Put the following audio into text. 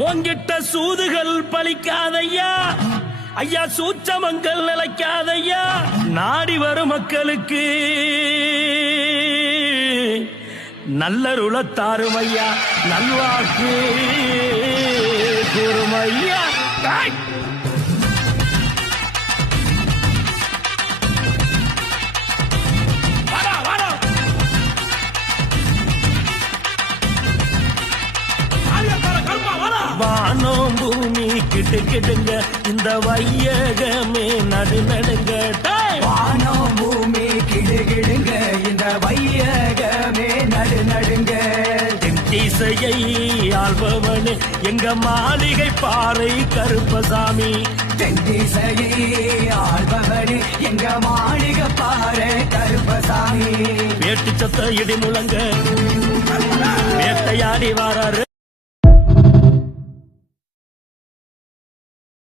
உங்கிட்ட சூதுகள் பலிக்காதையா ஐயா, சூச்சமங்கள் நிலைக்காதையா. நாடி வரும் மக்களுக்கு நல்லருளத்தாரும் ஐயா, நல்வாக்கு கூறுமையா. வானம் பூமி கிட்டு கிட்டுங்க, இந்த வையகமே நடு நடுங்க. வானம் பூமி கிடு கிடுங்க, இந்த வையகமே நடு நடுங்க. திசையை ஆள்பவனே எங்க மாளிகை பாறை கருப்பசாமி. திசையை ஆள்பவனே எங்க மாளிகை பாறை கருப்பசாமி. வேட்டு சத்த இடி முழங்க வேட்டையாடி வாராரு.